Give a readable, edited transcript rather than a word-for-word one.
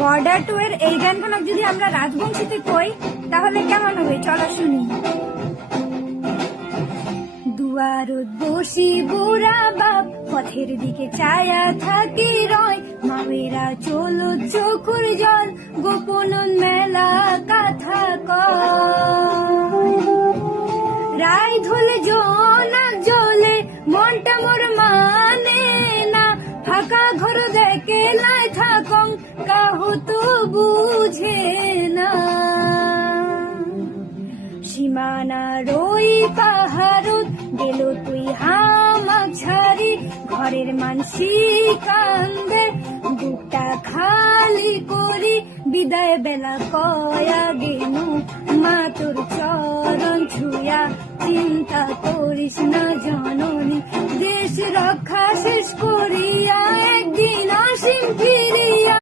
Border 2 এর এই গানখানা যদি আমরা রাজবংশীতে কই তাহলে কেমন হবে, চলো শুনি। দুয়ারত বসি বুড়া বাপ, পথের দিকে চায়া থাকি রয়, মায়েরা চলো চোখের জল, গোপন মেলা কথা কয়। রায় ধুলে জোনাক জলে, মনটা মোর মানে না, ফাঁকা ঘর দেখে নাই থাকং, কাহু তো বুঝে না। সীমানা রই পাহাড়ত গেল তুই হামাক ছাড়ি, ঘরের মানসি কান্দে, বুকটা খালি করি, বিদায় বেলা কয়া গেনু, মা তোর চরণ ছুঁয়া, চিন্তা করিস না জননী, দেশ রক্ষা শেষ করিয়া একদিন আসিম ফিরিয়া।